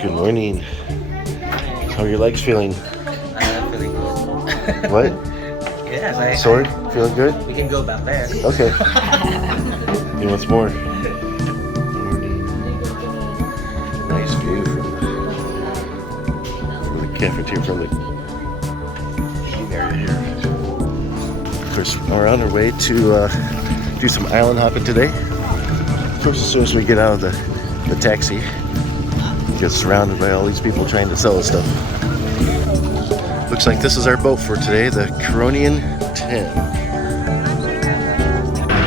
Good morning. How are your legs feeling? Feeling good. What? Yes, Sore? Feeling good? we can go back there. Okay. And what's more? Morning. Nice view from the cafeteria, from the eating area here. Of course, we're on our way to do some island hopping today. Of course, as soon as we get out of the taxi, we get surrounded by all these people trying to sell us stuff. Looks like this is our boat for today, the Coron 10.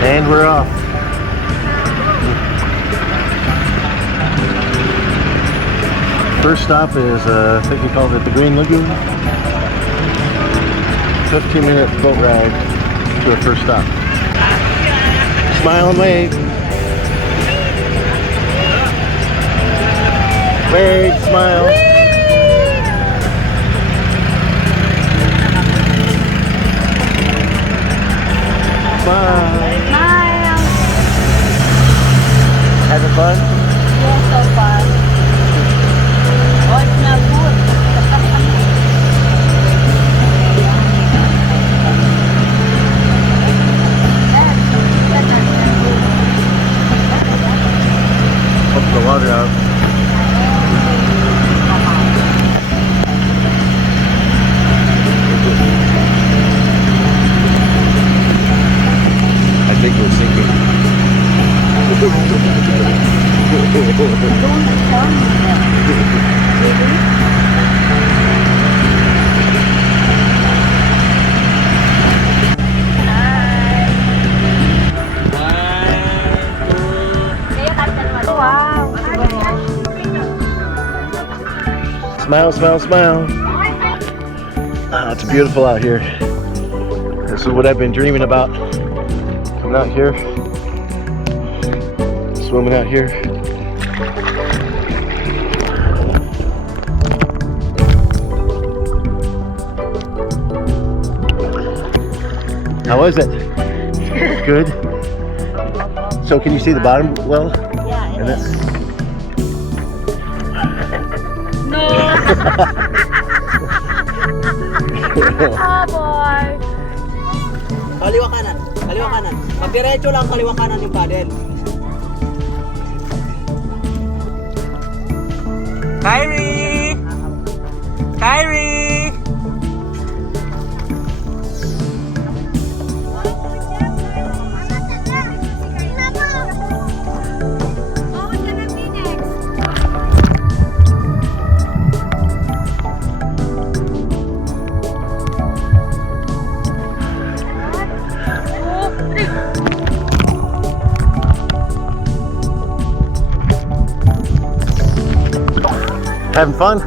And we're off. First stop is, I think we called it the Green Lagoon. 15-minute boat ride to our first stop. Smile and wave. Wave, smile. Smile. Having fun? Yes, so fun. Oh, it smells good. Pump the water out. I think we're sinking. Smile, smile, smile. Ah, it's beautiful out here. This is what I've been dreaming about. Coming out here, swimming out here. How was it? Good. So can you see the bottom well? Yeah, And it is. No! Oh boy! Kaliwa kanan. Kaliwa kanan. Pagdiretso lang, kaliwa kanan yung paddle. Kyrie! Kyrie! Having fun?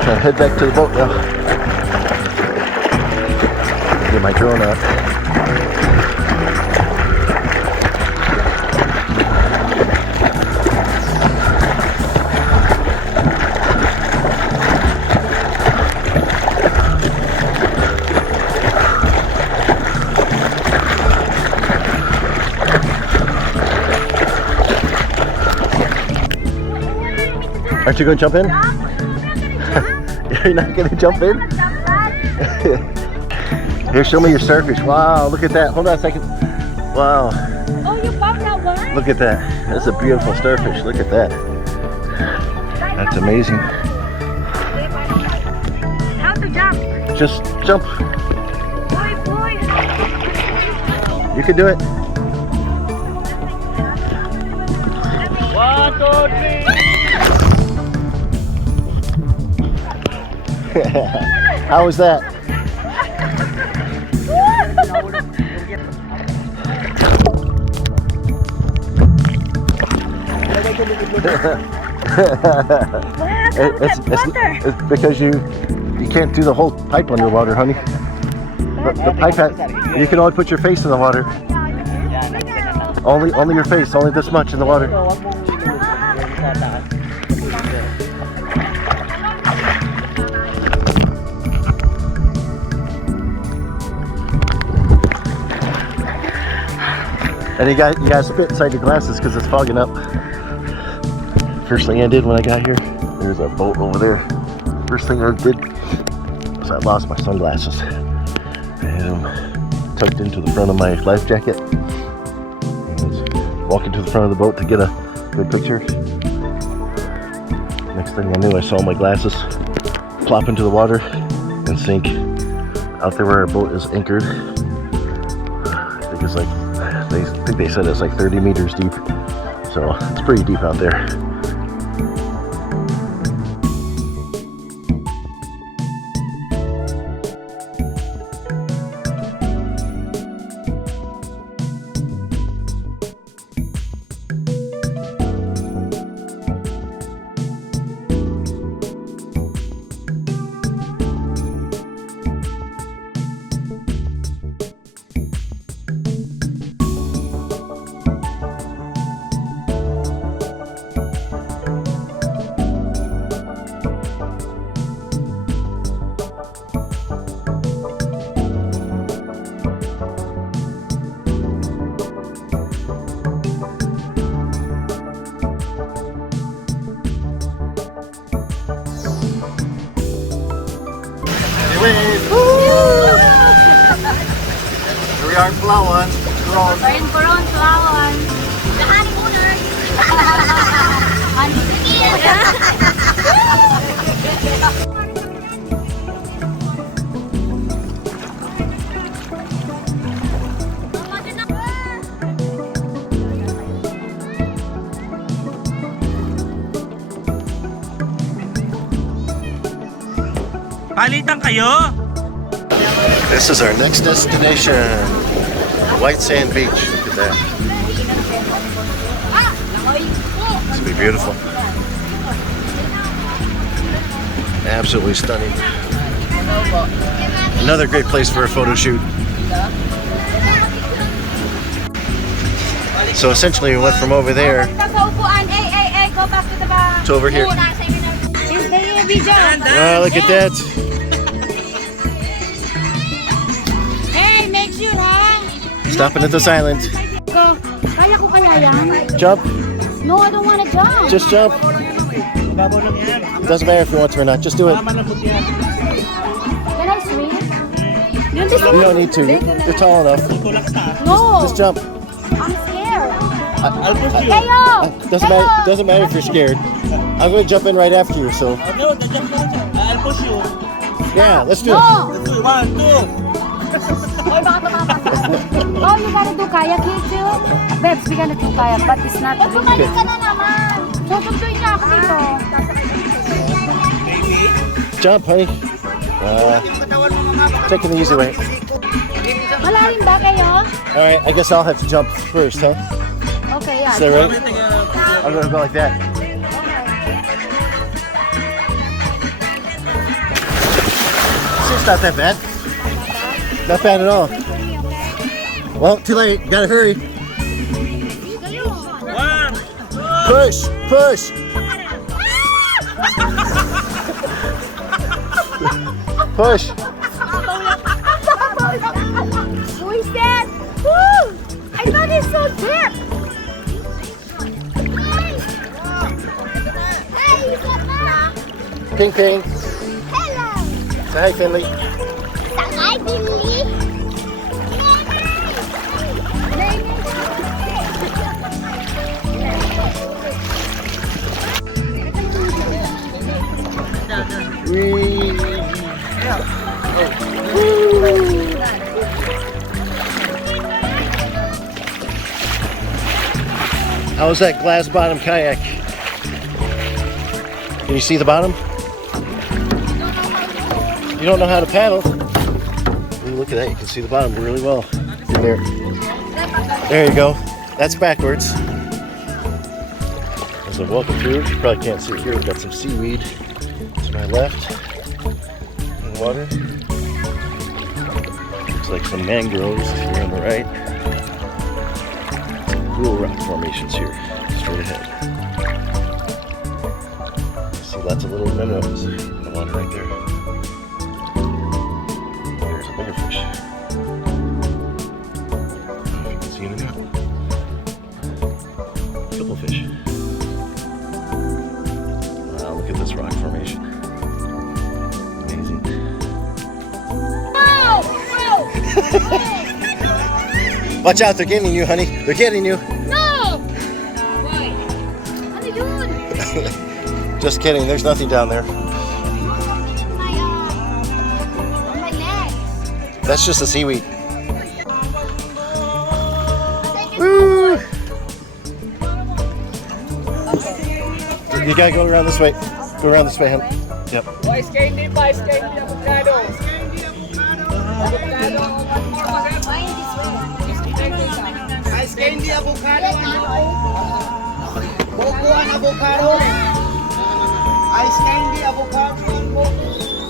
Trying to head back to the boat now. Get my drone out. Aren't you going to jump in? You're not going to jump in? Here, show me your starfish. Wow, look at that. Hold on a second. Wow. Oh, you found that one? Look at that. That's a beautiful starfish. Look at that. That's amazing. How to jump? Just jump. Boy. You can do it. 1, 2, 3! How was that? It's because you can't do the whole pipe underwater, honey. The pipe you can only put your face in the water. Only your face, only this much in the water. And you guys spit inside your glasses because it's fogging up. First thing I did when I got here, there's a boat over there. First thing I did was I lost my sunglasses. And tucked into the front of my life jacket. And I was walking to the front of the boat to get a good picture. Next thing I knew, I saw my glasses plop into the water and sink out there where our boat is anchored. I think it's like, I think they said it's like 30 meters deep. So it's pretty deep out there. Here we are in Palawan. Coron. We're in Coron, Palawan. The honeymooners. Palitan kayo? This is our next destination. White Sand Beach. Look at that. It's gonna be beautiful. Absolutely stunning. Another great place for a photo shoot. So essentially we went from over there to over here. Wow, look at that. Hey, make sure ha. Stopping at this island. Kaya ko kaya yan? Jump. No, I don't wanna jump. Just jump. Babaw lang yan. It doesn't matter if you want to or not. Just do it. Malambot yan. Can I swim? You don't need to. You're tall enough. Tulak sa. No, Just jump. I'm scared. I'll push you. Kayo! Doesn't matter if you're scared. I'm gonna jump in right after you. So No, jump ka lang siya. I'll push you. yeah, let's do it. No! Let's do it. 1, 2. Oy, baka tumapasa. Oh, you gotta do kayak here too? Babes, we gonna do kayak, but it's not really. Bumalik ka na naman. Susunduin niya ako dito. Jump, honey. Taking the easy way. Malalim ba kayo? All right, I guess I'll have to jump first, huh? Okay, yeah. Is that right? I'm gonna go like that. See, it's not that bad. Not bad at all. Well, too late. Gotta hurry. 1, 2. Push, push. Push. Who is that? Woo! I thought it's so deep. Ping, ping. Hello. Say hi, Finley. Hi, Billy. How was that glass bottom kayak? Can you see the bottom? You don't know how to paddle? Ooh, look at that, you can see the bottom really well from there. There you go. That's backwards. As I walk through, you probably can't see it here. We've got some seaweed to my left in the water. Looks like some mangroves here on the right. Cool rock formations here, straight ahead. See lots of little minnows in the water right there. There's a bigger fish. I don't know if you can see it or not. cuttlefish. Wow, look at this rock formation. Amazing. No! Watch out, they're getting you, honey. They're getting you. No! Ano yun? Just kidding, there's nothing down there. My legs. That's just the seaweed. Woo! You gotta go around this way. Go around this way, honey. Yep. Ice candy pa, ice candy, avocado. Avocado. Ice candy, avocado. Bukuan, avocado. Ice candy, avocado.